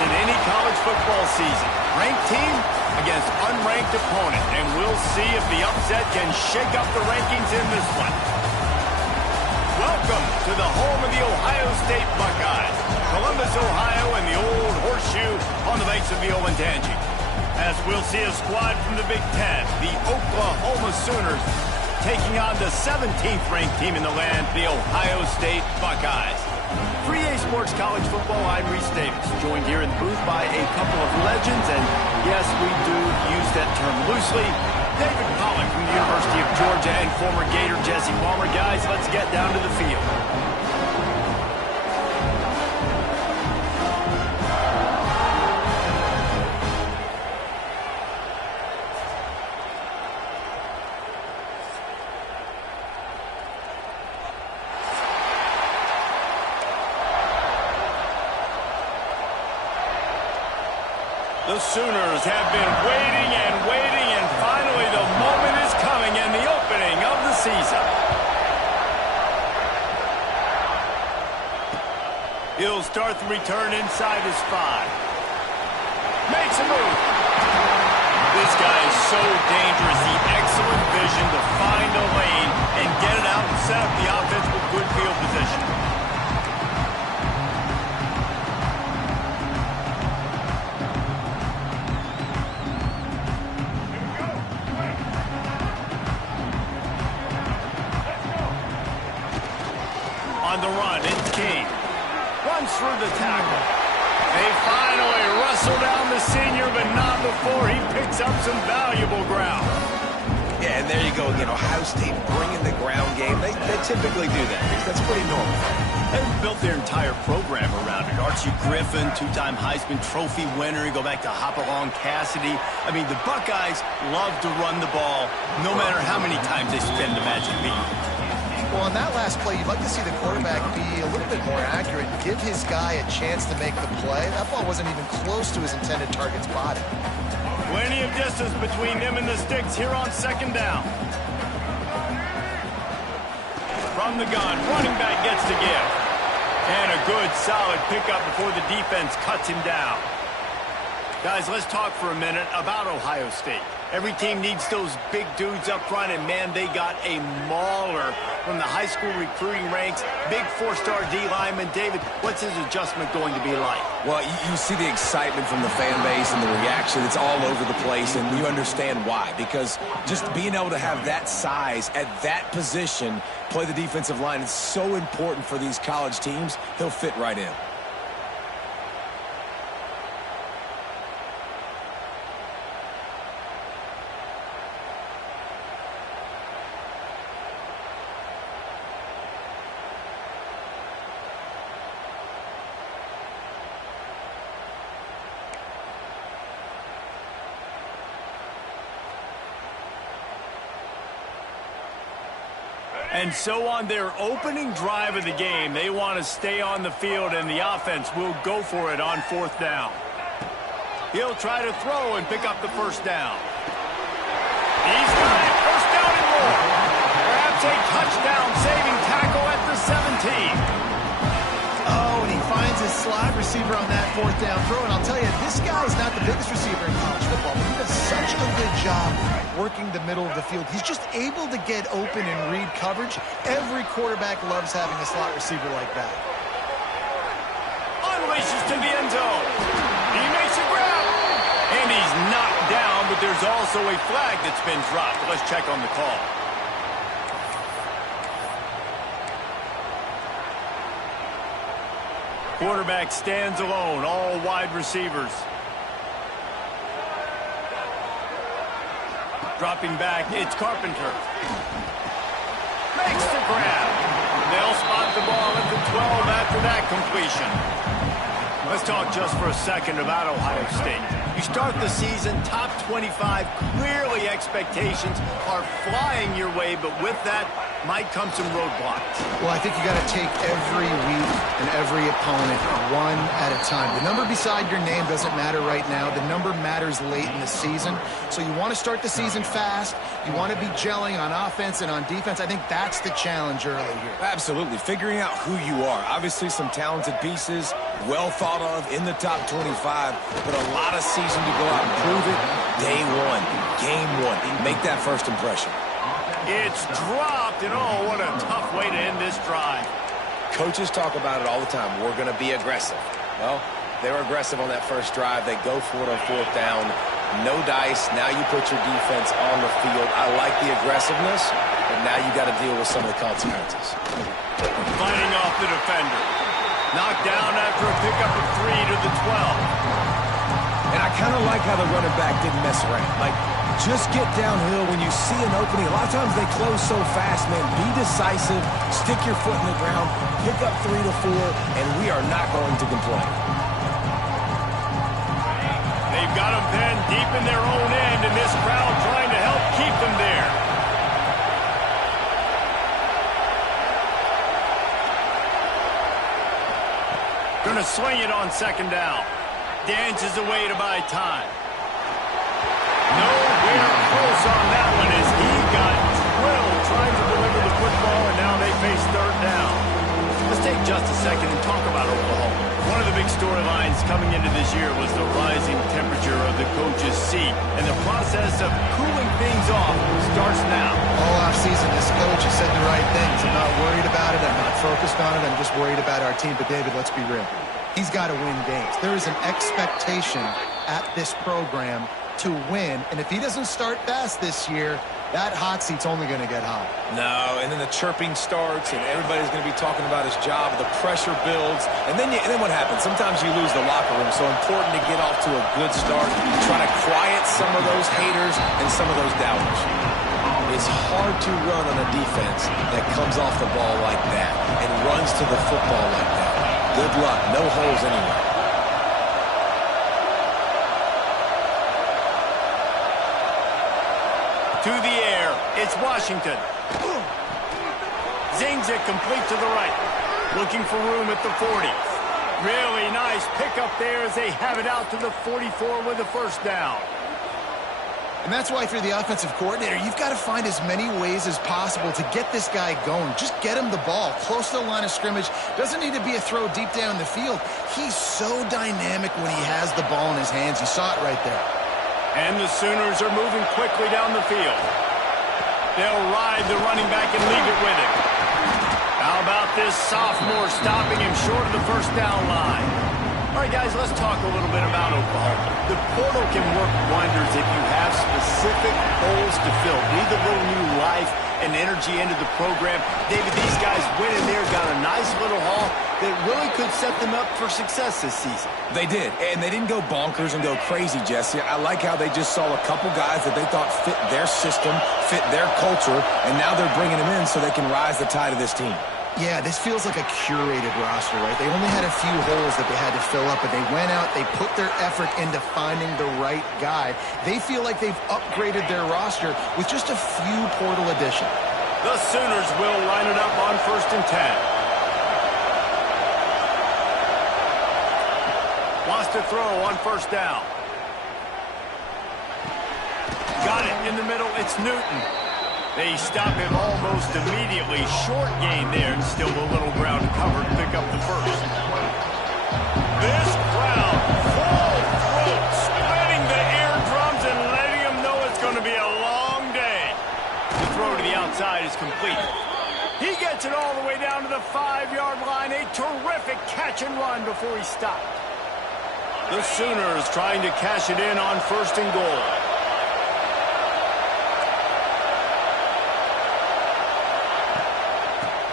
in any college football season. Ranked team against unranked opponent, and we'll see if the upset can shake up the rankings in this one. Welcome to the home of the Ohio State Buckeyes, Columbus, Ohio, and the old horseshoe on the banks of the Ncaa26. As we'll see a squad from the Big Ten, the Oklahoma Sooners, taking on the 17th ranked team in the land, the Ohio State Buckeyes. For EA Sports College Football, I'm Reese Davis, joined here in the booth by a couple of legends, and yes, we do use that term loosely. David Pollock from the University of Georgia and former Gator Jesse Palmer. Guys, let's get down to the field. The Sooners have been waiting and waiting, and finally the moment is coming and the opening of the season. He'll start the return inside his 5. Makes a move. This guy is so dangerous. The excellent vision to find a lane and get it out and set up the offense with good field position. On the run, it's King. Runs through the tackle. They finally wrestle down the senior, but not before he picks up some valuable ground. Yeah, and there you go again. Ohio State bringing the ground game. They typically do that. That's pretty normal. They've built their entire program around it. Archie Griffin, 2-time Heisman Trophy winner. You go back to Hopalong Cassidy. I mean, the Buckeyes love to run the ball, no matter how many times they spin the magic beat. Well, on that last play, you'd like to see the quarterback be a little bit more accurate, give his guy a chance to make the play. That ball wasn't even close to his intended target's body. Plenty of distance between them and the sticks here on second down. From the gun, running back gets to give. And a good, solid pickup before the defense cuts him down. Guys, let's talk for a minute about Ohio State. Every team needs those big dudes up front, and man, they got a mauler from the high school recruiting ranks. Big 4-star D lineman. David, what's his adjustment going to be like? Well, you see the excitement from the fan base and the reaction. It's all over the place, and you understand why. Because just being able to have that size at that position, play the defensive line, is so important for these college teams. He'll fit right in. And so on their opening drive of the game, they want to stay on the field, and the offense will go for it on 4th down. He'll try to throw and pick up the 1st down. He's got it. 1st down and more. Perhaps a touchdown-saving tackle at the 17. Oh, and he finds his slot receiver on that 4th down throw. And I'll tell you, this guy's not the biggest receiver in college football, but he does such a good job working the middle of the field. He's just able to get open and read coverage. Every quarterback loves having a slot receiver like that. Unleashes to the end zone. He makes a grab. And he's knocked down, but there's also a flag that's been dropped. Let's check on the call. Quarterback stands alone, all wide receivers. Dropping back, it's Carpenter. Makes the grab. They'll spot the ball at the 12 after that completion. Let's talk just for a second about Ohio State. You start the season top 25. Clearly expectations are flying your way, but with that might come some roadblocks. Well, I think you got to take every week and every opponent one at a time. The number beside your name doesn't matter right now. The number matters late in the season. So you want to start the season fast. You want to be gelling on offense and on defense. I think that's the challenge early here. Absolutely. Figuring out who you are. Obviously some talented pieces, well thought of, in the top 25, but a lot of season to go out and prove it. Day one, game one, make that first impression. It's dropped, and oh, what a tough way to end this drive. Coaches talk about it all the time. We're going to be aggressive. Well, they were aggressive on that first drive. They go for it on fourth down. No dice. Now you put your defense on the field. I like the aggressiveness, but now you got to deal with some of the consequences. Fighting off the defender. Knocked down after a pickup of 3 to the 12. And I kind of like how the running back didn't mess around. Like, just get downhill when you see an opening. A lot of times they close so fast, man. Be decisive. Stick your foot in the ground. Pick up 3 to 4, and we are not going to complain. They've got them pinned deep in their own end, and this crowd trying to help keep them there. Going to swing it on second down. Dances away to buy time. Nowhere close on that one as he got drilled trying to deliver the football, and now they face third down. Let's take just a second and talk about Oklahoma. One of the big storylines coming into this year was the rising temperature of the coach's seat, and the process of cooling things off starts now. All offseason, this coach has said the right things. I'm not worried about it. I'm not focused on it. I'm just worried about our team. But, David, let's be real. He's got to win games. There is an expectation at this program to win, and if he doesn't start fast this year, that hot seat's only going to get hot. No, and then the chirping starts, and everybody's going to be talking about his job. The pressure builds, and then what happens? Sometimes you lose the locker room, so important to get off to a good start. Try to quiet some of those haters and some of those doubters. It's hard to run on a defense that comes off the ball like that and runs to the football like that. Good luck. No holes anywhere. To the air, it's Washington. Zings it complete to the right. Looking for room at the 40. Really nice pickup there as they have it out to the 44 with a first down. And that's why if you're the offensive coordinator, you've got to find as many ways as possible to get this guy going. Just get him the ball close to the line of scrimmage. Doesn't need to be a throw deep down the field. He's so dynamic when he has the ball in his hands. You saw it right there. And the Sooners are moving quickly down the field. They'll ride the running back and leave it with him. How about this sophomore stopping him short of the first down line? All right, guys, let's talk a little bit about Oklahoma. The portal can work wonders if you have specific holes to fill. Breathe a little new life and energy into the program. David, these guys went in there, got a nice little haul that really could set them up for success this season. They did, and they didn't go bonkers and go crazy, Jesse. I like how they just saw a couple guys that they thought fit their system, fit their culture, and now they're bringing them in so they can rise the tide of this team. Yeah, this feels like a curated roster, right? They only had a few holes that they had to fill up, but they went out, they put their effort into finding the right guy. They feel like they've upgraded their roster with just a few portal additions. The Sooners will line it up on 1st and 10. Wants to throw on first down. Got it in the middle. It's Newton. They stop him almost immediately. Short gain there, and still a little ground to cover to pick up the first. This crowd, full throat, splitting the eardrums and letting them know it's going to be a long day. The throw to the outside is complete. He gets it all the way down to the 5-yard line. A terrific catch and run before he stopped. The Sooners trying to cash it in on 1st and goal.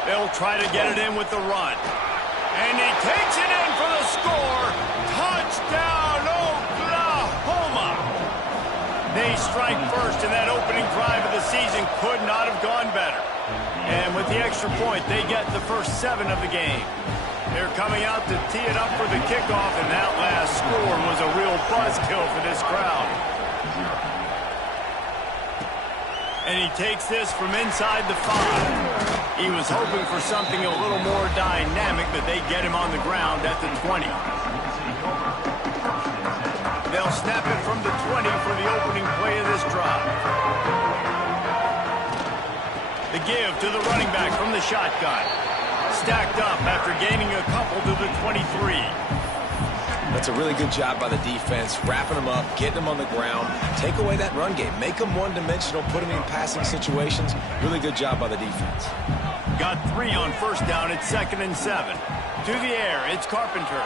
They'll try to get it in with the run. And he takes it in for the score. Touchdown, Oklahoma. They strike first, and that opening drive of the season could not have gone better. And with the extra point, they get the first 7 of the game. They're coming out to tee it up for the kickoff, and that last score was a real buzzkill for this crowd. And he takes this from inside the 5. He was hoping for something a little more dynamic, but they get him on the ground at the 20. They'll snap it from the 20 for the opening play of this drive. The give to the running back from the shotgun. stacked up after gaining a couple to the 23. That's a really good job by the defense, wrapping them up, getting them on the ground, take away that run game, make them one-dimensional, put them in passing situations. Really good job by the defense. Got 3 on first down. It's 2nd and 7. To the air, it's Carpenter.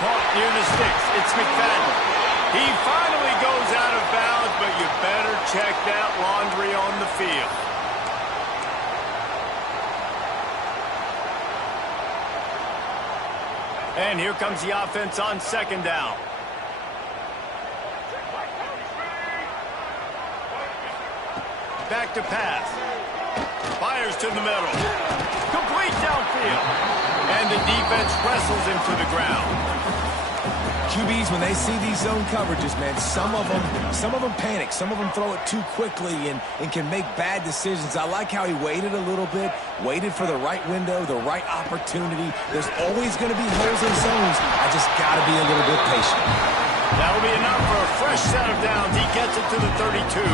Caught near the sticks. It's McFadden. He finally goes out of bounds, but you better check that laundry on the field. And here comes the offense on 2nd down. Back to pass. Fires to the middle. Complete downfield. And the defense wrestles him to the ground. QBs, when they see these zone coverages, man, some of them panic. Some of them throw it too quickly and can make bad decisions. I like how he waited a little bit, waited for the right window, the right opportunity. There's always going to be holes in zones. I just got to be a little bit patient. That'll be enough for a fresh set of downs. He gets it to the 32.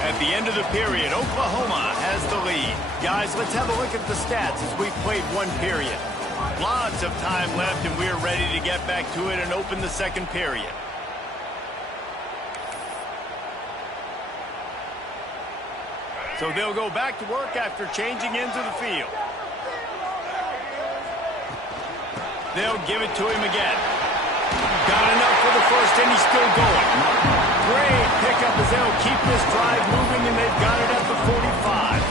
At the end of the period, Oklahoma has the lead. Guys, let's have a look at the stats as we've played one period. Lots of time left, and we're ready to get back to it and open the second period. So they'll go back to work after changing into the field. They'll give it to him again. Got enough for the first, and he's still going. Great pickup as they'll keep this drive moving, and they've got it at the 45.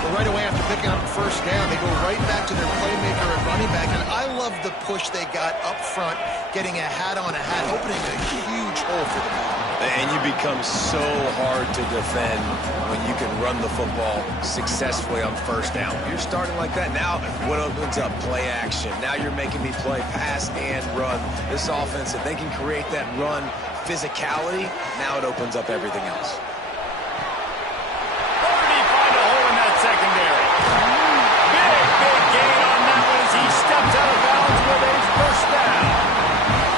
Well, right away after picking up the first down, they go right back to their playmaker at running back. And I love the push they got up front, getting a hat on a hat, opening a huge hole for the ball. And you become so hard to defend when you can run the football successfully on first down. You're starting like that. Now what opens up? Play action. Now you're making me play pass and run. This offense, if they can create that run physicality, now it opens up everything else. Already find a hole in that secondary. Big gain on that one as he steps out of bounds with a first down.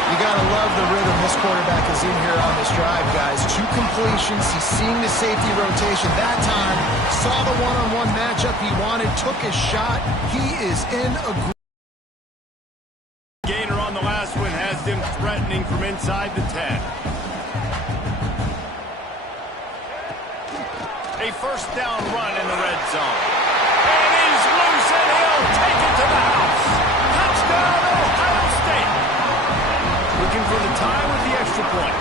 You got to love the rhythm this quarterback is in here on this drive, guys. 2 completions. He's seeing the safety rotation. That time, saw the one-on-one matchup he wanted, took his shot. He is in a gainer on the last one has them threatening from inside the 10. A first down run in the red zone. And he's loose, and he'll take it to the house. Touchdown, Ohio State. Looking for the tie with the extra point.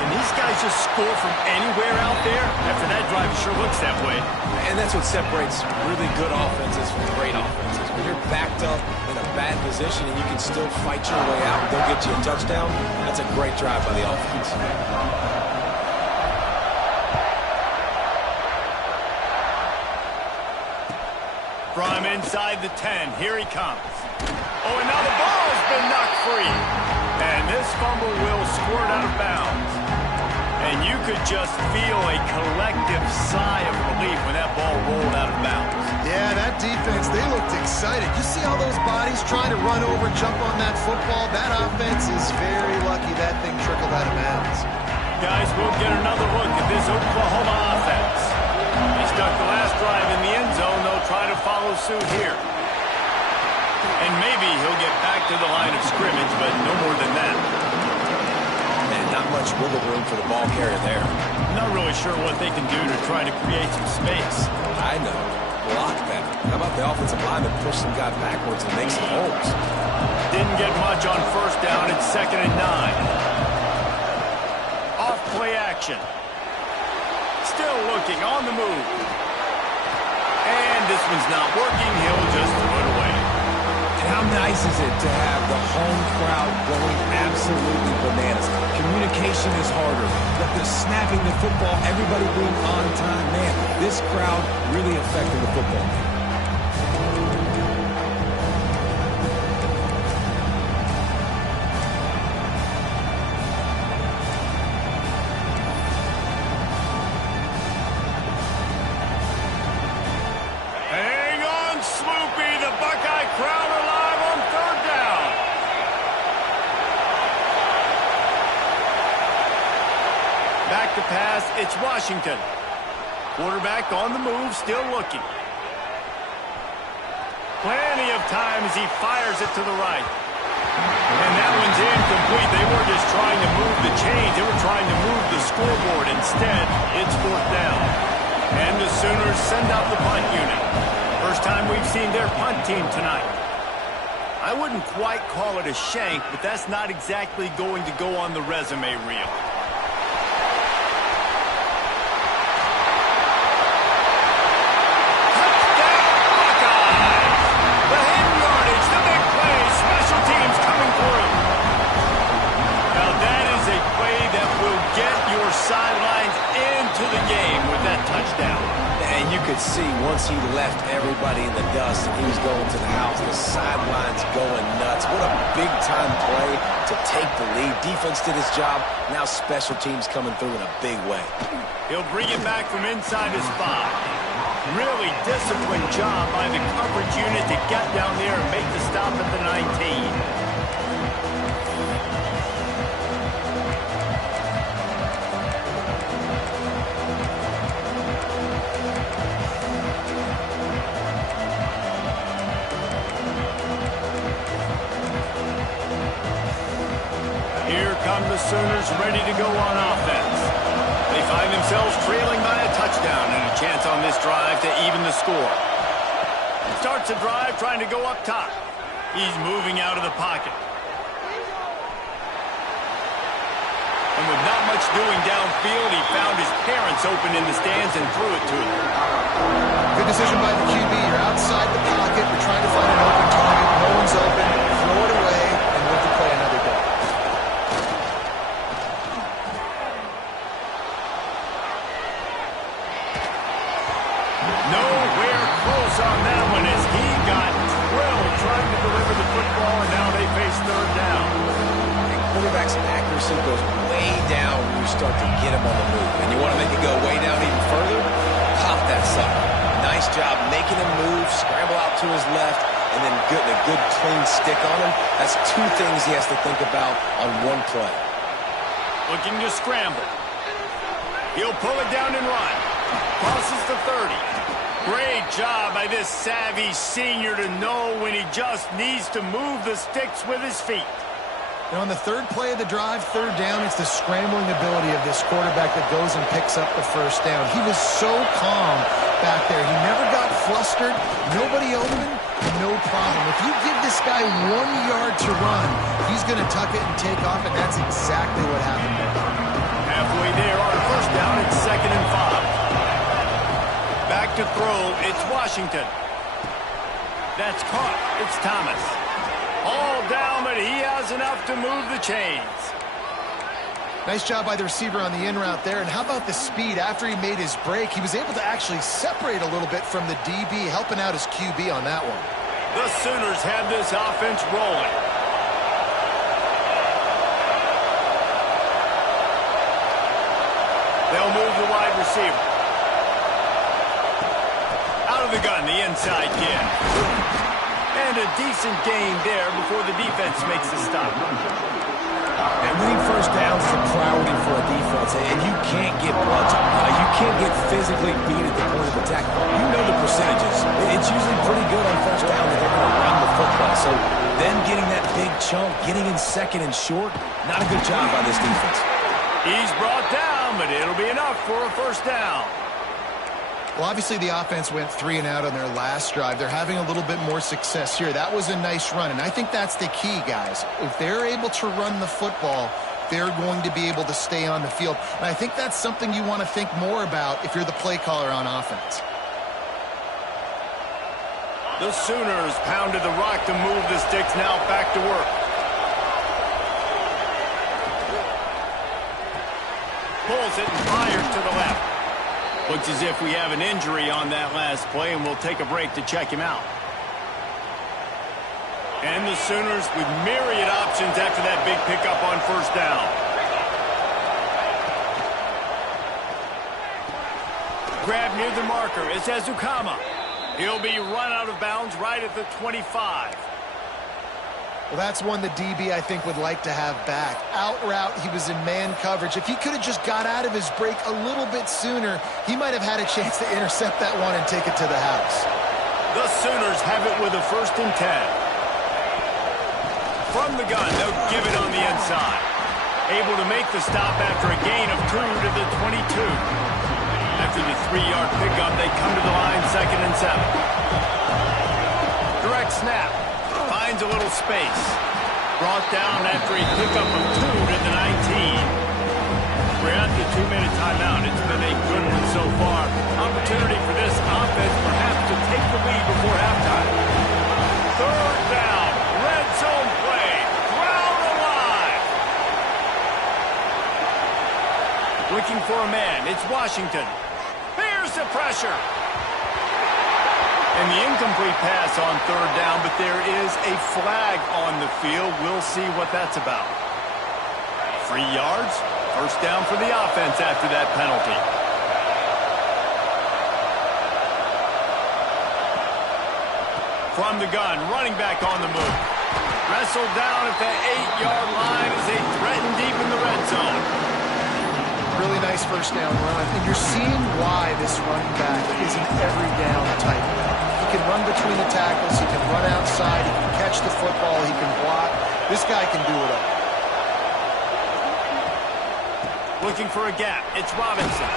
And these guys just score from anywhere out there. After that drive, it sure looks that way. And that's what separates really good offenses from great offenses. When you're backed up in a bad position and you can still fight your way out and go get you a touchdown, that's a great drive by the offense. From inside the 10, here he comes. Oh, and now the ball's been knocked free. And this fumble will squirt out of bounds. And you could just feel a collective sigh of relief when that ball rolled out of bounds. Yeah, that defense, they looked excited. You see all those bodies trying to run over, jump on that football? That offense is very lucky that thing trickled out of bounds. Guys, we'll get another look at this Oklahoma offense. He stuck the last drive in the end zone. They'll try to follow suit here. And maybe he'll get back to the line of scrimmage, but no more than that. And not much wiggle room for the ball carrier there. Not really sure what they can do to try to create some space. I know. Block better. How about the offensive line that push some guy backwards and make some holes? Didn't get much on first down. It's 2nd and 9. Off play action. Still looking on the move. And this one's not working. He'll just throw it away. And how nice is it to have the home crowd going absolutely bananas? Communication is harder, but the snapping the football, everybody being on time, man, this crowd really affecting the football game. it's Washington. Quarterback on the move, still looking. Plenty of time as he fires it to the right. And that one's incomplete. They were just trying to move the chains. They were trying to move the scoreboard. Instead, it's 4th down. And the Sooners send out the punt unit. First time we've seen their punt team tonight. I wouldn't quite call it a shank, but that's not exactly going to go on the resume reel. Sidelines into the game with that touchdown. And you could see once he left everybody in the dust and he was going to the house, the sidelines going nuts. What a big-time play to take the lead. Defense did his job. Now special teams coming through in a big way. He'll bring it back from inside his 5. Really disciplined job by the coverage unit to get down there and make the stop at the 19. The Sooners ready to go on offense. They find themselves trailing by a touchdown and a chance on this drive to even the score. Starts a drive trying to go up top. He's moving out of the pocket. And with not much doing downfield, he found his parents open in the stands and threw it to them. Good decision by the QB. You're outside the pocket. You're trying to find an open target. No one's open. Throw it away and live to play another day. Nowhere close on that one as he got drilled trying to deliver the football, and now they face 3rd down. Quarterback's accuracy goes way down when you start to get him on the move. And you want to make it go way down even further? Pop that sucker. Nice job making him move, scramble out to his left, and then a good clean stick on him. That's 2 things he has to think about on one play. Looking to scramble. He'll pull it down and run. Crosses the 30. Great job by this savvy senior to know when he just needs to move the sticks with his feet. And on the 3rd play of the drive, 3rd down, it's the scrambling ability of this quarterback that goes and picks up the 1st down. He was so calm back there. He never got flustered. Nobody open, no problem. If you give this guy 1 yard to run, he's going to tuck it and take off, and that's exactly what happened there. Halfway there on 1st down, it's 2nd and 5. Back to throw, it's Washington. That's caught. It's Thomas. All down, but he has enough to move the chains. Nice job by the receiver on the in route there. And how about the speed? After he made his break, he was able to actually separate a little bit from the DB, helping out his QB on that one. The Sooners have this offense rolling. They'll move the wide receiver. Out of the gun, the inside kid. And a decent gain there before the defense makes the stop. And winning 1st downs is a priority for a defense, and you can't get bludgeoned. You can't get physically beat at the point of attack. You know the percentages. It's usually pretty good on 1st down that they're going to run the football. So then getting that big chunk, getting in 2nd and short, not a good job by this defense. He's brought down, but it'll be enough for a 1st down. Well, obviously the offense went 3 and out on their last drive. They're having a little bit more success here. That was a nice run, and I think that's the key, guys. If they're able to run the football, they're going to be able to stay on the field. And I think that's something you want to think more about if you're the play caller on offense. The Sooners pounded the rock to move the sticks, now back to work. Pulls it and fires to the left. Looks as if we have an injury on that last play, and we'll take a break to check him out. And the Sooners with myriad options after that big pickup on 1st down. Grab near the marker. It's Ncaa26. He'll be run out of bounds right at the 25. Well, that's one the DB, I think, would like to have back. Out route, he was in man coverage. If he could have just got out of his break a little bit sooner, he might have had a chance to intercept that one and take it to the house. The Sooners have it with a 1st and 10. From the gun, they'll give it on the inside. Able to make the stop after a gain of 2 to the 22. After the 3-yard pickup, they come to the line 2nd and 7. Direct snap. Finds a little space. Brought down after a pickup of 2 to the 19. We're at the 2-minute timeout. It's been a good one so far. Opportunity for this offense perhaps to take the lead before halftime. 3rd down. Red zone play. Crowd alive. Looking for a man. It's Washington. Here's the pressure. And the incomplete pass on 3rd down, but there is a flag on the field. We'll see what that's about. 3 yards. 1st down for the offense after that penalty. From the gun, running back on the move. Wrestled down at the 8-yard line as they threaten deep in the red zone. Really nice 1st down run. And you're seeing why this running back is an every down type. He can run between the tackles. He can run outside. He can catch the football. He can block. This guy can do it all. Looking for a gap. It's Robinson.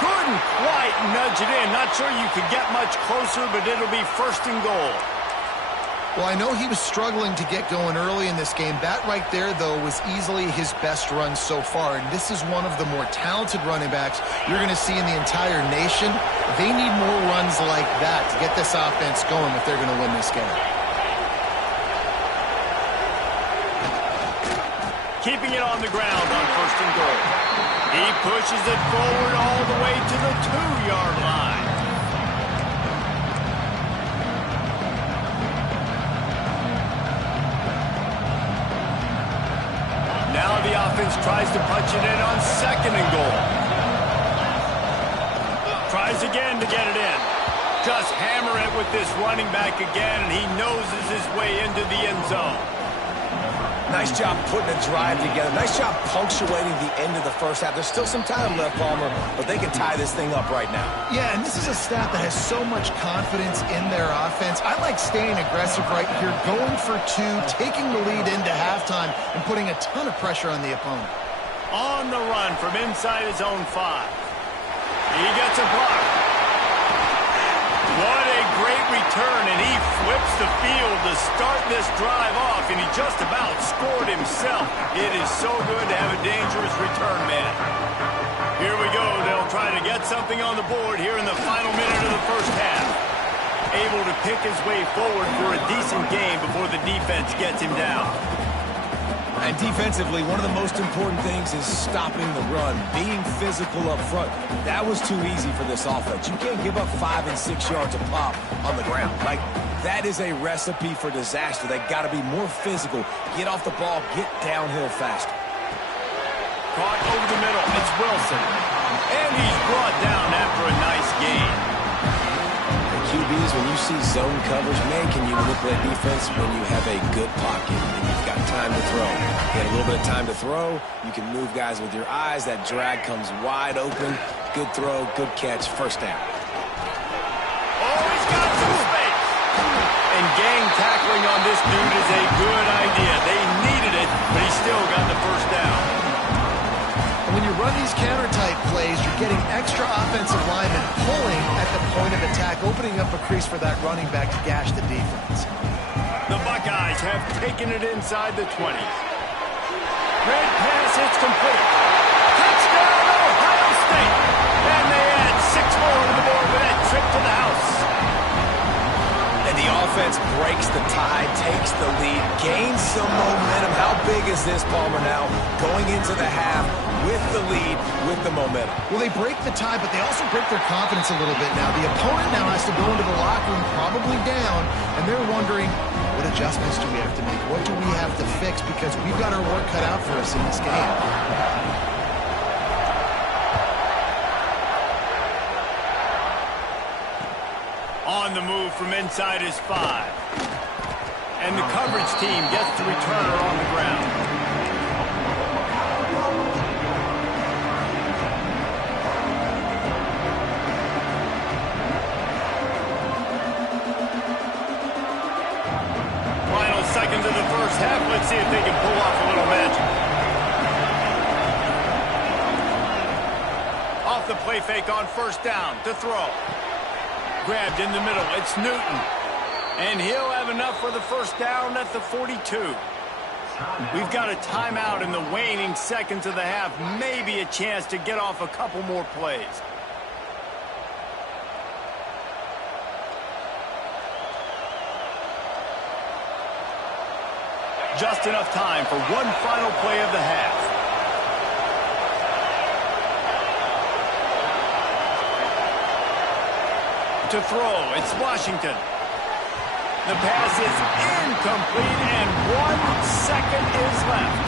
Couldn't quite nudge it in. Not sure you could get much closer, but it'll be 1st and goal. Well, I know he was struggling to get going early in this game. That right there, though, was easily his best run so far. And this is one of the more talented running backs you're going to see in the entire nation. They need more runs like that to get this offense going if they're going to win this game. Keeping it on the ground on 1st and goal. He pushes it forward all the way to the 2-yard line. Now the offense tries to punch it in on 2nd and goal. Tries again to get it in. Just hammer it with this running back again, and he noses his way into the end zone. Nice job putting a drive together. Nice job punctuating the end of the 1st half. There's still some time left, Palmer, but they can tie this thing up right now. Yeah, and this is a staff that has so much confidence in their offense. I like staying aggressive right here, going for 2, taking the lead into halftime, and putting a ton of pressure on the opponent. On the run from inside his own 5. He gets a block. What a great return, and he flips the field to start this drive off, and he just about scored himself. It is so good to have a dangerous return man. Here we go. They'll try to get something on the board here in the final minute of the 1st half. Able to pick his way forward for a decent game before the defense gets him down. And defensively, one of the most important things is stopping the run, being physical up front. That was too easy for this offense. You can't give up 5 and 6 yards a pop on the ground. Like, that is a recipe for disaster. They got to be more physical, get off the ball, get downhill faster. Caught over the middle. It's Wilson. And he's brought down after a nice gain. QBs, when you see zone coverage, man, can you manipulate defense when you have a good pocket and you've got time to throw. You get a little bit of time to throw, you can move guys with your eyes, that drag comes wide open, good throw, good catch, 1st down. Oh, he's got some space. And gang tackling on this dude is a good idea. They needed it, but he still got the 1st down. When you run these counter-type plays, you're getting extra offensive linemen pulling at the point of attack, opening up a crease for that running back to gash the defense. The Buckeyes have taken it inside the 20. Great pass, it's complete. Touchdown, Ohio State! And they add 6 more to the board with that trip to the house. And the offense breaks the tie, takes the lead, gains some momentum. How big is this, Palmer, now? Going into the half with the lead, with the momentum. Well, they break the tie, but they also break their confidence a little bit now. The opponent now has to go into the locker room, probably down, and they're wondering, what adjustments do we have to make? What do we have to fix? Because we've got our work cut out for us in this game. On the move from inside his 5. and the coverage team gets the returner on the ground. Final seconds of the first half. Let's see if they can pull off a little magic. Off the play fake on first down to throw. Grabbed in the middle. It's Newton. And he'll have enough for the first down at the 42. We've got a timeout in the waning seconds of the half. Maybe a chance to get off a couple more plays. Just enough time for one final play of the half. To throw, it's Washington. The pass is incomplete, and 1 second is left.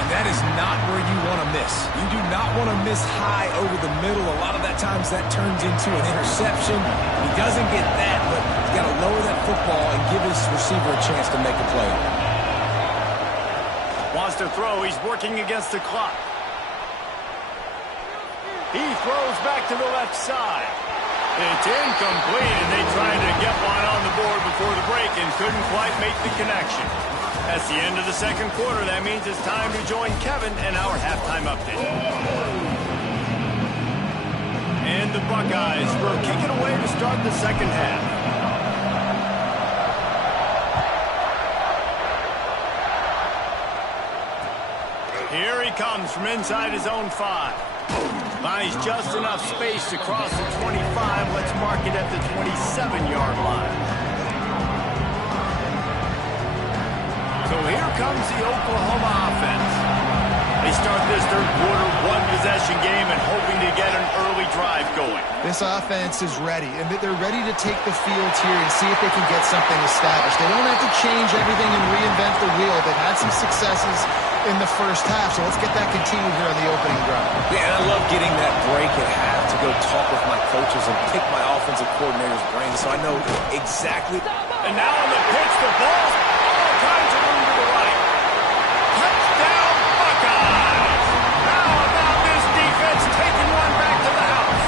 And that is not where you want to miss. You do not want to miss high over the middle. A lot of that times that turns into an interception. He doesn't get that, but he's got to lower that football and give his receiver a chance to make a play. Wants to throw. He's working against the clock. He throws back to the left side. It's incomplete, and they tried to get one on the board before the break and couldn't quite make the connection. That's the end of the second quarter. That means it's time to join Kevin and our halftime update. And the Buckeyes will kick it away to start the second half. Here he comes from inside his own 5. Finds just enough space to cross the 25. Let's mark it at the 27-yard line. So here comes the Oklahoma offense. They start this third quarter one-possession game and hoping to get an early drive going. This offense is ready, and they're ready to take the field here and see if they can get something established. They don't have to change everything and reinvent the wheel. They've had some successes in the first half, so let's get that continued here on the opening drive. Yeah, and I love getting that break at half to go talk with my coaches and pick my offensive coordinator's brains so I know exactly. And now on the pitch, the ball, all kinds of room to the right. Touchdown, Buckeyes! How about this defense taking one back to the house?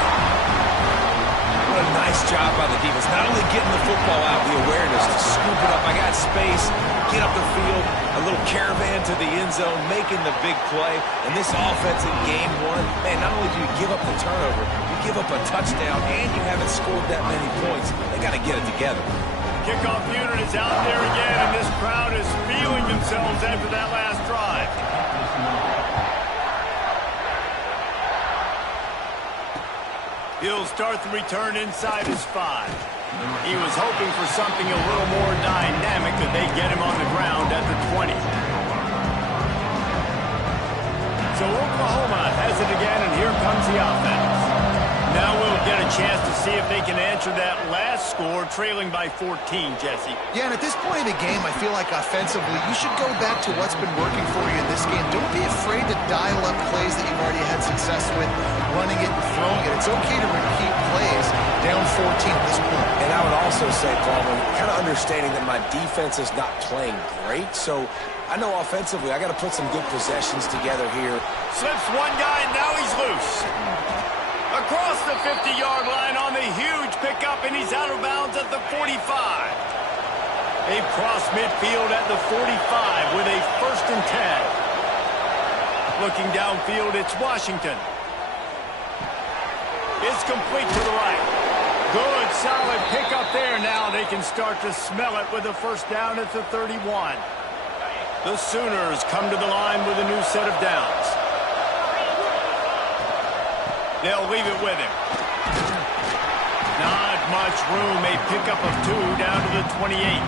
What a nice job by the defense. Not only getting the football out, the awareness to scoop it up. I got space, get up the field, a little caravan to the end zone, making the big play. And this offense in game one, man, not only do you give up the turnover, you give up a touchdown, and you haven't scored that many points. They got to get it together. Kickoff unit is out there again, and this crowd is feeling themselves after that last drive. He'll start the return inside his 5. He was hoping for something a little more dynamic that they get him on the ground at the 20. So Oklahoma has it again, and here comes the offense. Now we'll get a chance to see if they can answer that last score, trailing by 14, Jesse. Yeah, and at this point in the game, I feel like offensively, you should go back to what's been working for you in this game. Don't be afraid to dial up plays that you've already had success with, running it and throwing it. It's okay to repeat plays down 14 at this point. And I would also say, Palmer, kind of understanding that my defense is not playing great, so I know offensively I got to put some good possessions together here. Slips one guy, now he's loose. Across the 50-yard line on the huge pickup, and he's out of bounds at the 45. They cross midfield at the 45 with a 1st and 10. Looking downfield, it's Washington. It's complete to the right. Good, solid pickup there. Now they can start to smell it with a 1st down at the 31. The Sooners come to the line with a new set of downs. They'll leave it with him. Not much room. A pickup of 2 down to the 28.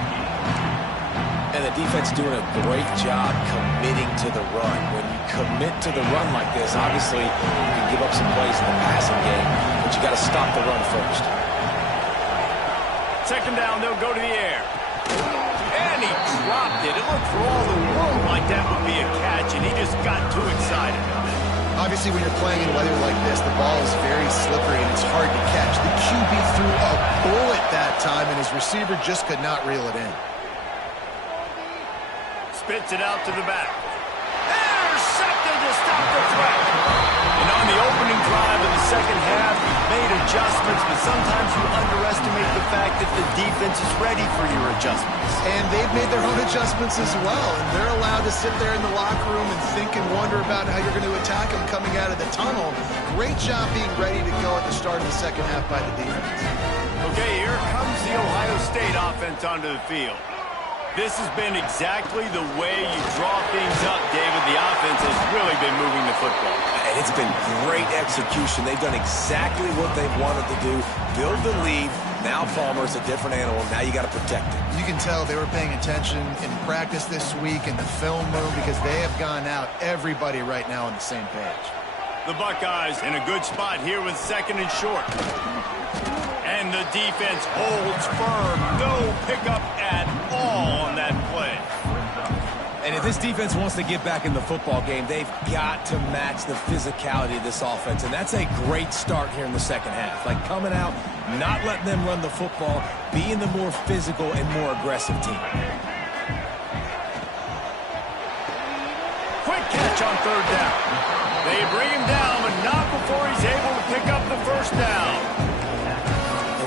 And the defense doing a great job committing to the run. When you commit to the run like this, obviously you can give up some plays in the passing game, but you got to stop the run first. 2nd down, they'll go to the air. And he dropped it. It looked for all the world like that would be a catch, and he just got too excited. Obviously, when you're playing in weather like this, the ball is very slippery and it's hard to catch. The QB threw a bullet that time, and his receiver just could not reel it in. spits it out to the back. Intercepted to stop the threat. And on the opening drive of the second half, you've made adjustments, but sometimes you underestimate the fact that the defense is ready for your adjustments. And they've made their own adjustments as well, and they're allowed to sit there in the locker room and think and wonder about how you're going to attack them coming out of the tunnel. Great job being ready to go at the start of the second half by the defense. Okay, here comes the Ohio State offense onto the field. This has been exactly the way you draw things up, David. The offense has really been moving the football. And it's been great execution. They've done exactly what they've wanted to do. Build the lead. Now Palmer's a different animal. Now you got to protect it. You can tell they were paying attention in practice this week in the film room because they have gone out, everybody right now on the same page. The Buckeyes in a good spot here with second and short. And the defense holds firm. No pickup at all on that play. And if this defense wants to get back in the football game, they've got to match the physicality of this offense. And that's a great start here in the second half. Like coming out, not letting them run the football, being the more physical and more aggressive team. Quick catch on third down. They bring him down, but not before he's able to pick up the first down.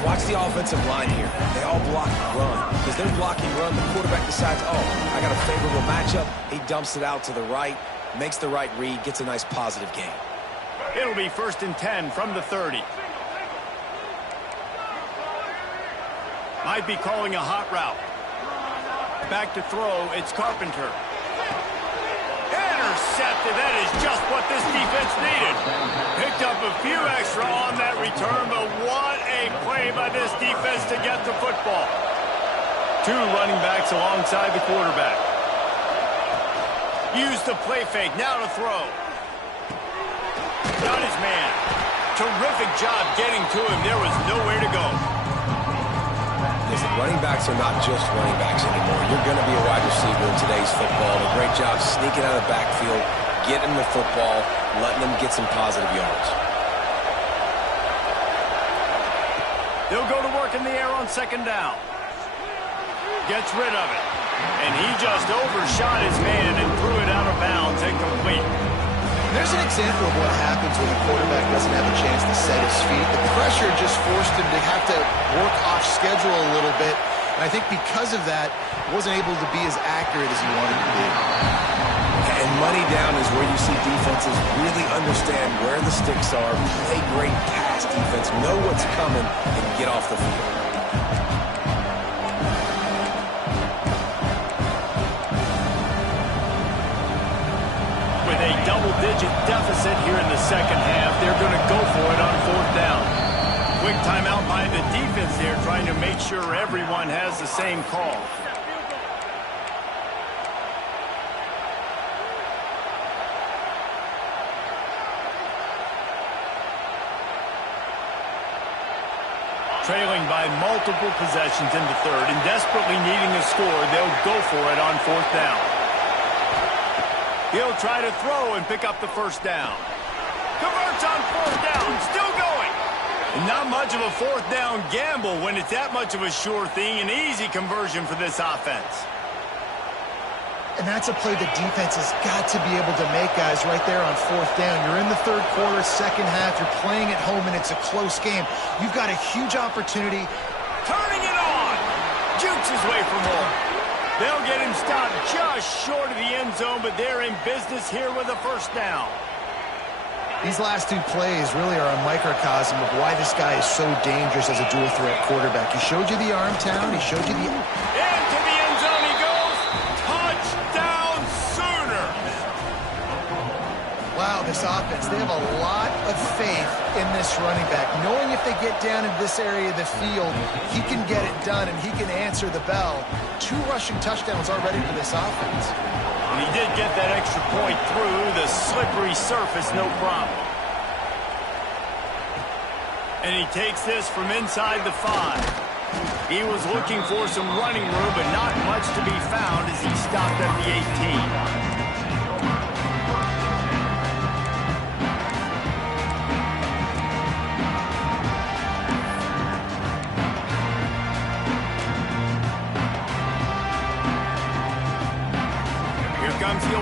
Watch the offensive line here. They all block run. Because they're blocking run, the quarterback decides, oh, I got a favorable matchup. He dumps it out to the right, makes the right read, gets a nice positive gain. It'll be 1st and 10 from the 30. Might be calling a hot route. Back to throw, it's Carpenter. Intercepted. That is just what this defense needed. Picked up a few extra on that return, but what a play by this defense to get the football. Two running backs alongside the quarterback. Use the play fake. Now to throw. Got his man. Terrific job getting to him. There was nowhere to go. Listen, running backs are not just running backs anymore. You're going to be a wide receiver in today's football. A great job sneaking out of the backfield, getting the football, letting them get some positive yards. They'll go to work in the air on second down. Gets rid of it. And he just overshot his man and threw it out of bounds, incomplete. There's an example of what happens when the quarterback doesn't have a chance to set his feet. The pressure just forced him to have to work off schedule a little bit. And I think because of that, wasn't able to be as accurate as he wanted to be. And money down is where you see defenses really understand where the sticks are, play great pass defense, know what's coming, and get off the field. Double-digit deficit here in the second half. They're going to go for it on fourth down. Quick timeout by the defense there, trying to make sure everyone has the same call. Trailing by multiple possessions in the third and desperately needing a score, they'll go for it on fourth down. He'll try to throw and pick up the first down. Converts on fourth down, still going. And not much of a fourth down gamble when it's that much of a sure thing, an easy conversion for this offense. And that's a play the defense has got to be able to make, guys, right there on fourth down. You're in the third quarter, second half, you're playing at home, and it's a close game. You've got a huge opportunity. Turning it on. Jukes his way for more. They'll get him stopped just short of the end zone, but they're in business here with a first down. These last two plays really are a microcosm of why this guy is so dangerous as a dual-threat quarterback. He showed you the arm talent. He showed you the... Into the end zone he goes. Touchdown Sooner. Wow, this offense, they have a lot of faith in this running back. Knowing if they get down in this area of the field, he can get it done and he can answer the bell. 2 rushing touchdowns already for this offense. And he did get that extra point through the slippery surface, no problem. And he takes this from inside the 5. He was looking for some running room, but not much to be found as he stopped at the 18.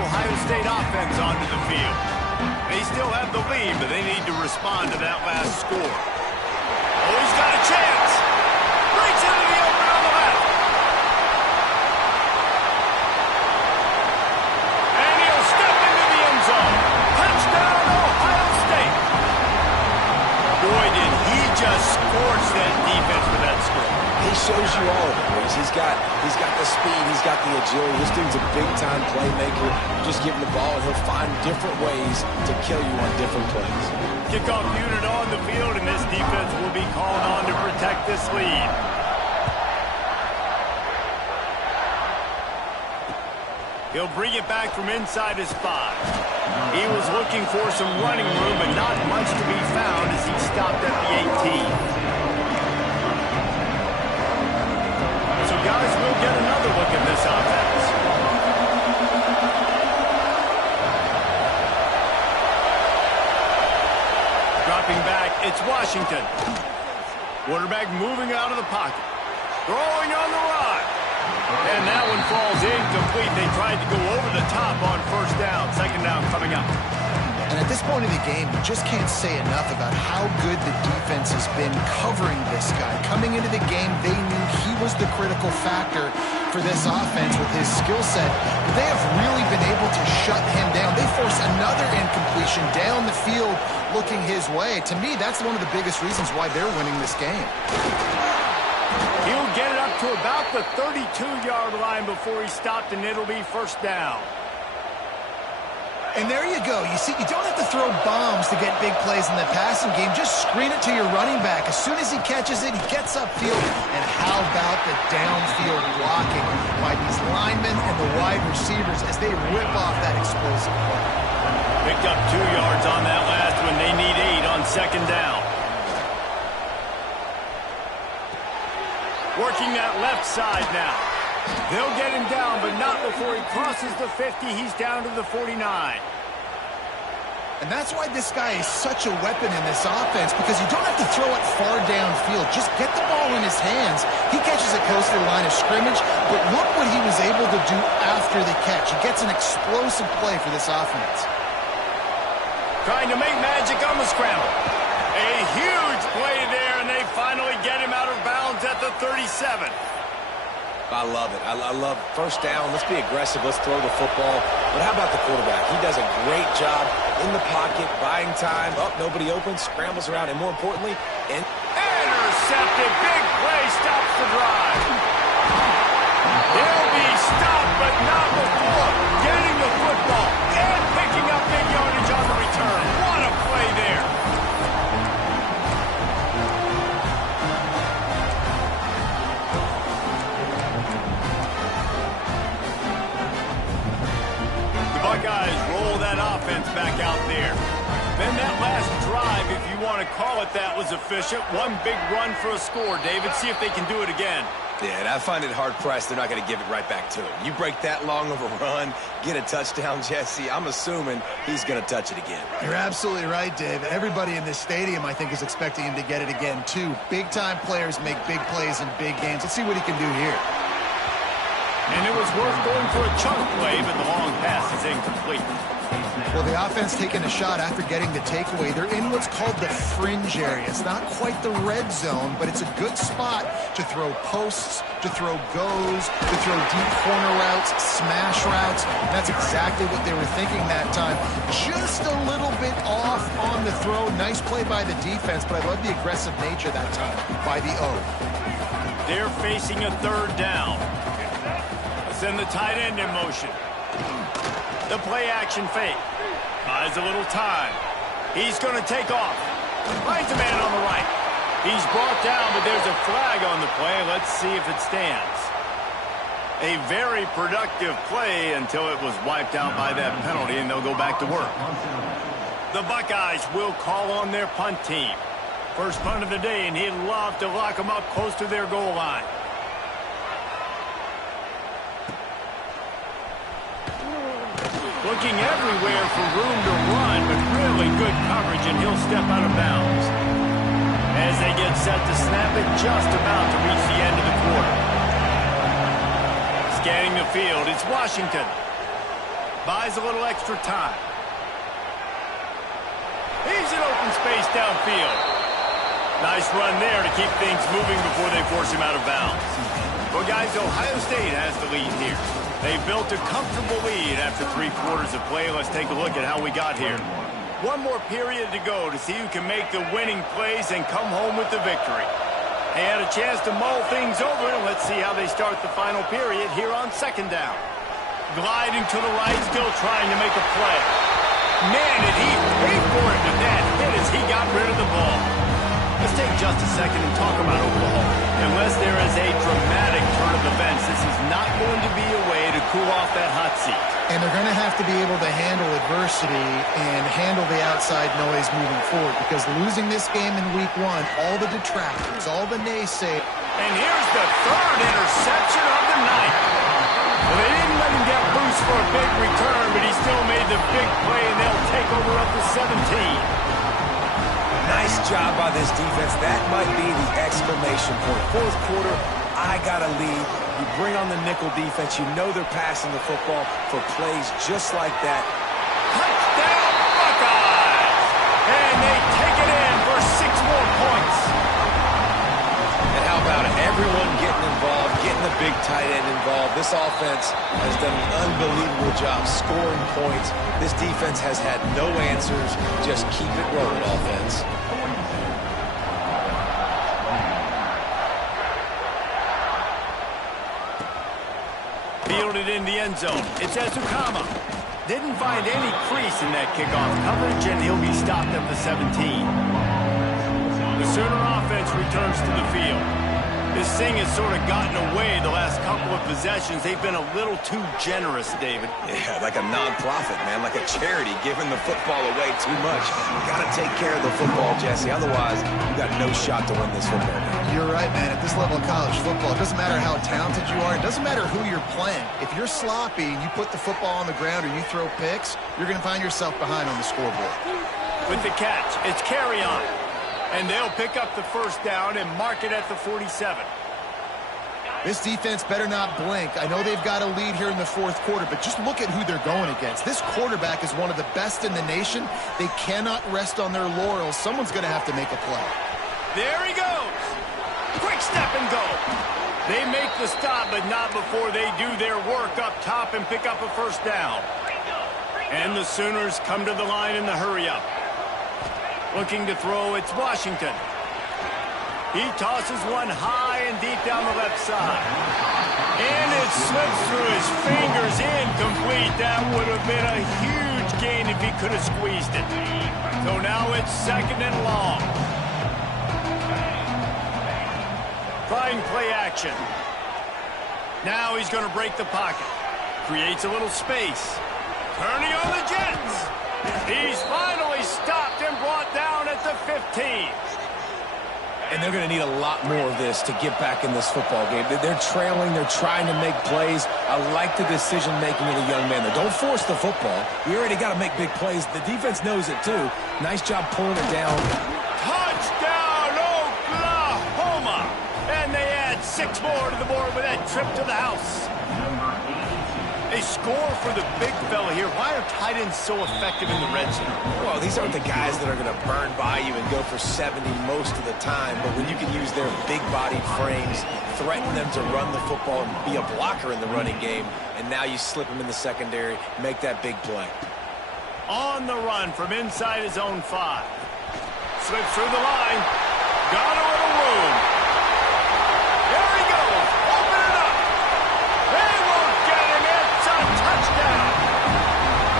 Ohio State offense onto the field. They still have the lead, but they need to respond to that last score. Oh, he's got a chance. Breaks into the open on the left. And he'll step into the end zone. Touchdown, Ohio State. Boy, did he just scorch that defense with that score. He shows you all of it, Reese. He's got the speed, he's got the agility. This dude's a big-time playmaker. Just give him the ball, and he'll find different ways to kill you on different plays. Kickoff unit on the field, and this defense will be called on to protect this lead. He'll bring it back from inside his 5. He was looking for some running room, but not much to be found as he stopped at the 18. So guys, we'll get another look at this offense. Dropping back, it's Washington. Quarterback moving out of the pocket. Throwing on the run. And that one falls incomplete. They tried to go over the top on first down. Second down coming up. And at this point in the game, you just can't say enough about how good the defense has been covering this guy. Coming into the game, they knew he was the critical factor for this offense with his skill set. They have really been able to shut him down. They force another incompletion down the field looking his way. To me, that's one of the biggest reasons why they're winning this game. He'll get it up to about the 32-yard line before he stopped, and it'll be first down. And there you go. You see, you don't have to throw bombs to get big plays in the passing game. Just screen it to your running back. As soon as he catches it, he gets upfield. And how about the downfield blocking by these linemen and the wide receivers as they rip off that explosive play. Picked up 2 yards on that last one. They need 8 on second down. Working that left side now. They'll get him down, but not before he crosses the 50. He's down to the 49. And that's why this guy is such a weapon in this offense, because you don't have to throw it far downfield. Just get the ball in his hands. He catches it close to the line of scrimmage, but look what he was able to do after the catch. He gets an explosive play for this offense. Trying to make magic on the scramble. A huge play there, and they finally get him out of bounds at the 37. I love it. I love first down. Let's be aggressive. Let's throw the football. But how about the quarterback? He does a great job in the pocket, buying time. Oh, nobody open, scrambles around, and more importantly, intercepted. Big play stops the drive. He'll be stopped, but not before getting the football and picking up big yardage on the return. What a play there. Buckeyes roll that offense back out there. Then that last drive, if you want to call it that, was efficient. One big run for a score, David. See if they can do it again. Yeah, and I find it hard-pressed they're not going to give it right back to him. You break that long of a run, get a touchdown, Jesse, I'm assuming he's going to touch it again. You're absolutely right, Dave. Everybody in this stadium, I think, is expecting him to get it again, too. Big-time players make big plays in big games. Let's see what he can do here. And it was worth going for a chunk play, but the long pass is incomplete. Well, the offense taking a shot after getting the takeaway. They're in what's called the fringe area. It's not quite the red zone, but it's a good spot to throw posts, to throw goes, to throw deep corner routes, smash routes. And that's exactly what they were thinking that time. Just a little bit off on the throw. Nice play by the defense, but I love the aggressive nature that time by the O. They're facing a third down. Send the tight end in motion. The play action fake. Buys a little time. He's going to take off. Finds a man on the right. He's brought down, but there's a flag on the play. Let's see if it stands. A very productive play until it was wiped out by that penalty, and they'll go back to work. The Buckeyes will call on their punt team. First punt of the day, and he'd love to lock them up close to their goal line. Looking everywhere for room to run, but really good coverage, and he'll step out of bounds. As they get set to snap it, just about to reach the end of the quarter. Scanning the field, it's Washington. buys a little extra time. He's in open space downfield. Nice run there to keep things moving before they force him out of bounds. Well, guys, Ohio State has the lead here. They built a comfortable lead after 3 quarters of play. Let's take a look at how we got here. One more period to go to see who can make the winning plays and come home with the victory. They had a chance to mull things over, and let's see how they start the final period here on 2nd down. Gliding to the right, still trying to make a play. Man, did he pay for it with that hit as he got rid of the ball. Let's take just a second and talk about Oklahoma. Unless there is a dramatic turn of events, this is not going to be a way to cool off that hot seat. And they're going to have to be able to handle adversity and handle the outside noise moving forward, because losing this game in week 1, all the detractors, all the naysayers. And here's the 3rd interception of the night. Well, they didn't let him get loose for a big return, but he still made the big play, and they'll take over up to 17. Nice job by this defense. That might be the exclamation point. 4th quarter, I got a lead. You bring on the nickel defense. You know they're passing the football for plays just like that. Touchdown, Buckeyes! And they take it in for 6 more points. And how about it? Everyone getting involved, getting the big tight end involved. This offense has done an unbelievable job scoring points. This defense has had no answers. Just keep it rolling, offense. Fielded in the end zone. It's Ncaa26. Didn't find any crease in that kickoff coverage, and he'll be stopped at the 17. The Sooner offense returns to the field. This thing has sort of gotten away the last couple of possessions. They've been a little too generous, David. Yeah, like a non-profit, man, like a charity, giving the football away too much. You got to take care of the football, Jesse. Otherwise, you got no shot to win this football game. You're right, man. At this level of college football, it doesn't matter how talented you are. It doesn't matter who you're playing. If you're sloppy and you put the football on the ground or you throw picks, you're going to find yourself behind on the scoreboard. With the catch, it's carry on. And they'll pick up the 1st down and mark it at the 47. This defense better not blink. I know they've got a lead here in the 4th quarter, but just look at who they're going against. This quarterback is one of the best in the nation. They cannot rest on their laurels. Someone's going to have to make a play. There he goes. Quick step and go. They make the stop, but not before they do their work up top and pick up a 1st down. And the Sooners come to the line in the hurry-up. Looking to throw, it's Washington. He tosses one high and deep down the left side. And it slips through his fingers, incomplete. That would have been a huge gain if he could have squeezed it. So now it's 2nd and long. Trying play action. Now he's going to break the pocket. Creates a little space. Turning on the Jets. He's finally stopped and brought down at the 15. And they're going to need a lot more of this to get back in this football game. They're trailing. They're trying to make plays. I like the decision-making of the young man there. Don't force the football. We already got to make big plays. The defense knows it, too. Nice job pulling it down. Touchdown, Oklahoma! And they add 6 more to the board with that trip to the house. They score for the big fella here. Why are tight ends so effective in the red zone? Well, these aren't the guys that are going to burn by you and go for 70 most of the time, but when you can use their big-bodied frames, threaten them to run the football and be a blocker in the running game, and now you slip them in the secondary, make that big play. On the run from inside his own 5. Slips through the line. Got a little room. There he goes. Open it up. They won't get him. It's a touchdown.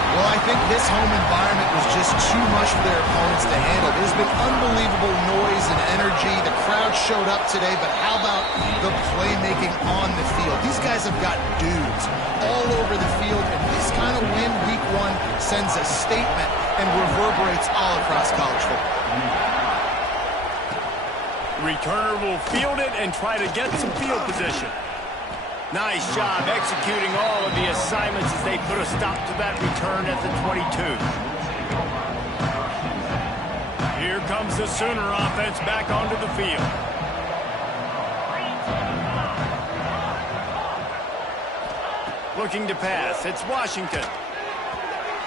Well, I think this home environment was just too much for their opponents to handle. There's been unbelievable noise and energy. The crowd showed up today, but how about the playmaking on the field? These guys have got dudes all over the field, and this kind of win week 1 sends a statement and reverberates all across college football. Returner will field it and try to get some field position. Nice job executing all of the assignments as they put a stop to that return at the 22. Here comes the Sooner offense back onto the field. Looking to pass. It's Washington.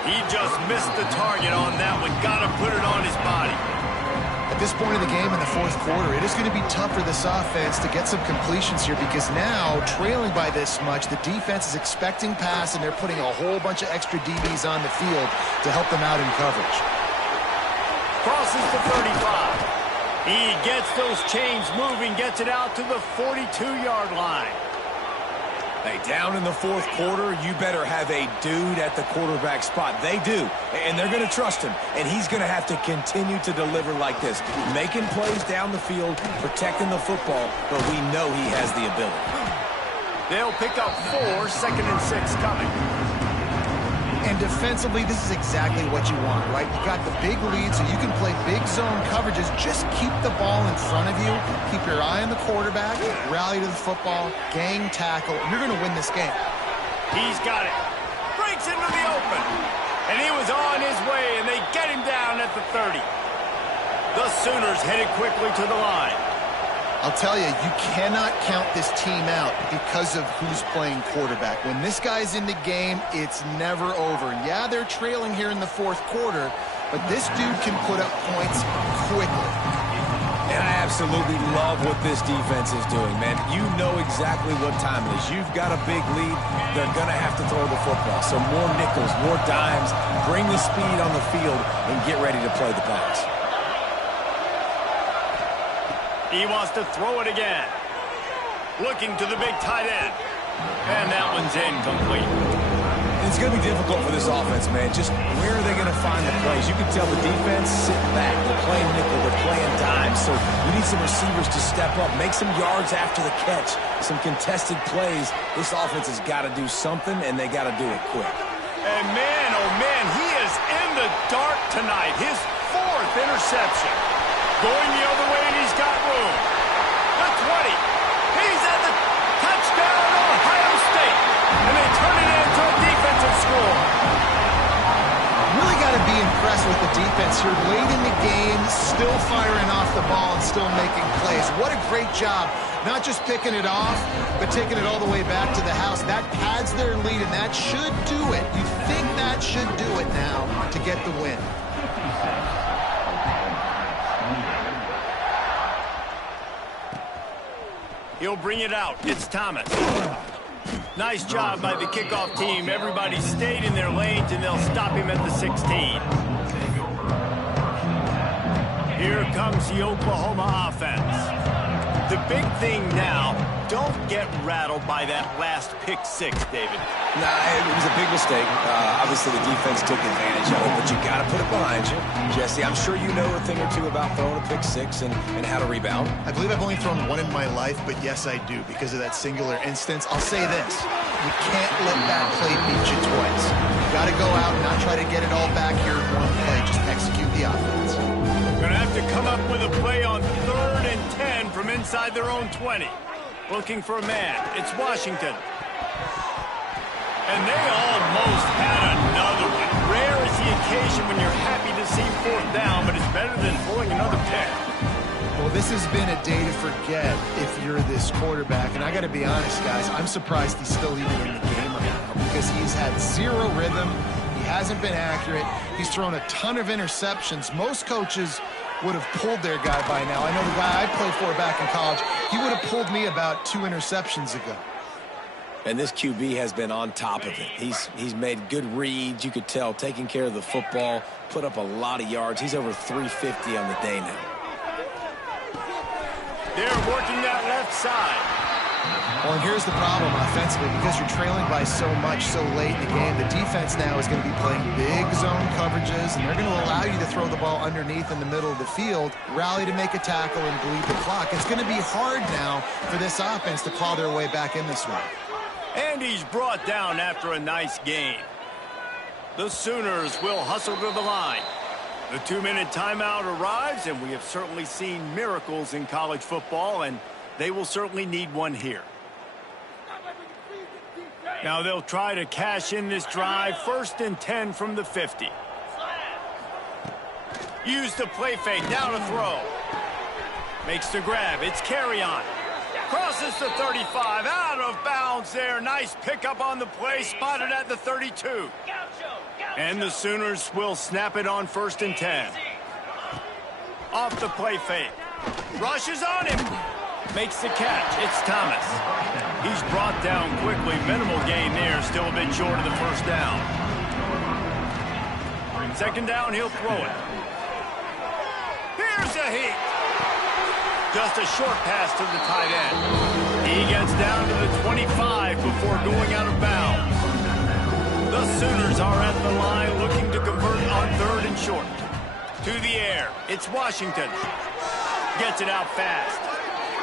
He just missed the target on that one. Got to put it on his body. At this point in the game in the fourth quarter, it is going to be tough for this offense to get some completions here because now, trailing by this much, the defense is expecting pass, and they're putting a whole bunch of extra DBs on the field to help them out in coverage. Crosses the 35. He gets those chains moving, gets it out to the 42-yard line. Hey, down in the fourth quarter, you better have a dude at the quarterback spot. They do, and they're going to trust him, and he's going to have to continue to deliver like this, making plays down the field, protecting the football, but we know he has the ability. They'll pick up 4, 2nd and 6 coming. And defensively, this is exactly what you want, right? You got the big lead, so you can play big zone coverages. Just keep the ball in front of you. Keep your eye on the quarterback. Rally to the football. Gang tackle. You're going to win this game. He's got it. Breaks into the open. And he was on his way, and they get him down at the 30. The Sooners headed quickly to the line. I'll tell you, you cannot count this team out because of who's playing quarterback. When this guy's in the game, it's never over. Yeah, they're trailing here in the fourth quarter, but this dude can put up points quickly. And I absolutely love what this defense is doing, man. You know exactly what time it is. You've got a big lead. They're going to have to throw the football. So more nickels, more dimes, bring the speed on the field, and get ready to play the pass. He wants to throw it again. Looking to the big tight end. And that one's incomplete. It's going to be difficult for this offense, man. Just where are they going to find the plays? You can tell the defense sitting back. They're playing nickel. They're playing dime. So you need some receivers to step up, make some yards after the catch, some contested plays. This offense has got to do something, and they got to do it quick. And man, oh man, he is in the dark tonight. His 4th interception. Going the other way, and he's got room. The 20. He's at the touchdown, Ohio State. And they turn it into a defensive score. Really got to be impressed with the defense here. Late in the game, still firing off the ball and still making plays. What a great job. Not just picking it off, but taking it all the way back to the house. That pads their lead, and that should do it. You think that should do it now to get the win. He'll bring it out. It's Thomas. Nice job by the kickoff team. Everybody stayed in their lanes, and they'll stop him at the 16. Here comes the Oklahoma offense. The big thing now, don't get rattled by that last pick-6, David. Nah, it was a big mistake. Obviously, the defense took advantage of it, but you got to put it behind you. Jesse, I'm sure you know a thing or two about throwing a pick-6 and how to rebound. I believe I've only thrown one in my life, but yes, I do, because of that singular instance. I'll say this. You can't let that play beat you twice. You got to go out and not try to get it all back here in one play. Just execute the offense. Going to have to come up with a play on 3rd and 10 from inside their own 20. Looking for a man. It's Washington. And they almost had another one. Rare is the occasion when you're happy to see 4th down, but it's better than pulling another pick. Well, this has been a day to forget if you're this quarterback. And I got to be honest, guys, I'm surprised he's still even in the game right now because he's had 0 rhythm. He hasn't been accurate. He's thrown a ton of interceptions. Most coaches would have pulled their guy by now. I know the guy I played for back in college, he would have pulled me about 2 interceptions ago. And this QB has been on top of it. He's made good reads. You could tell, taking care of the football, put up a lot of yards. He's over 350 on the day now. They're working that left side. Well, and here's the problem offensively. Because you're trailing by so much so late in the game, the defense now is going to be playing big zone coverages, and they're going to allow you to throw the ball underneath in the middle of the field, rally to make a tackle, and bleed the clock. It's going to be hard now for this offense to claw their way back in this one. And he's brought down after a nice game. The Sooners will hustle to the line. The 2-minute timeout arrives, and we have certainly seen miracles in college football, and they will certainly need one here. Now they'll try to cash in this drive. 1st and 10 from the 50. Use the play fake. Down to throw. Makes the grab. It's carry on. Crosses the 35. Out of bounds there. Nice pickup on the play. Spotted at the 32. And the Sooners will snap it on 1st and 10. Off the play fake. Rushes on him. Makes the catch. It's Thomas. He's brought down quickly. Minimal gain there. Still a bit short of the 1st down. 2nd down, he'll throw it. Here's a heat. Just a short pass to the tight end. He gets down to the 25 before going out of bounds. The Sooners are at the line looking to convert on 3rd and short. To the air. It's Washington. Gets it out fast.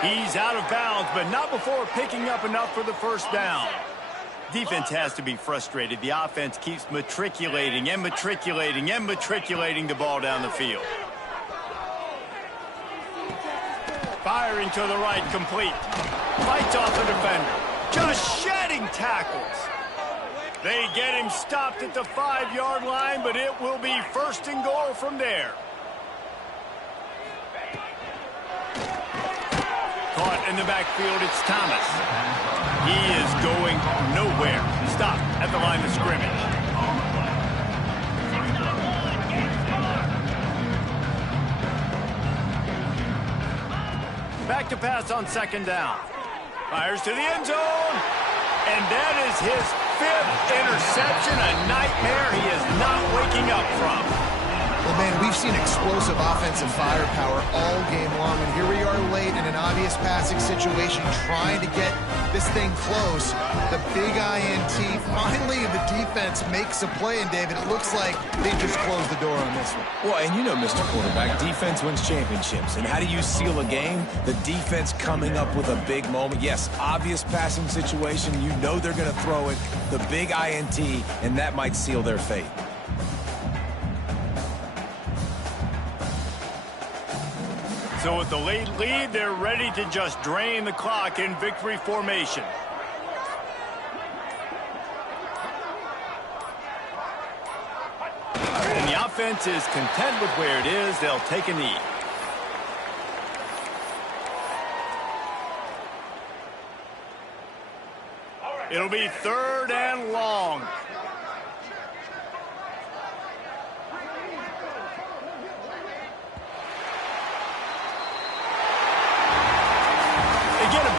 He's out of bounds, but not before picking up enough for the 1st down. Defense has to be frustrated. The offense keeps matriculating and matriculating and matriculating the ball down the field. Firing to the right, complete. Fights off the defender. Just shedding tackles. They get him stopped at the 5-yard line, but it will be 1st and goal from there. Caught in the backfield, it's Thomas. He is going nowhere. Stop at the line of scrimmage. Back to pass on 2nd down. Fires to the end zone. And that is his 5th interception. A nightmare he is not waking up from. Well, man, we've seen explosive offensive firepower all game long, and here we are late in an obvious passing situation trying to get this thing close. The big INT. Finally, the defense makes a play, and David, it looks like they just closed the door on this one. Well, and you know, Mr. Quarterback, defense wins championships. And how do you seal a game? The defense coming up with a big moment. Yes, obvious passing situation. You know they're going to throw it. The big INT, and that might seal their fate. So with the late lead, they're ready to just drain the clock in victory formation. And the offense is content with where it is. They'll take a knee. It'll be 3rd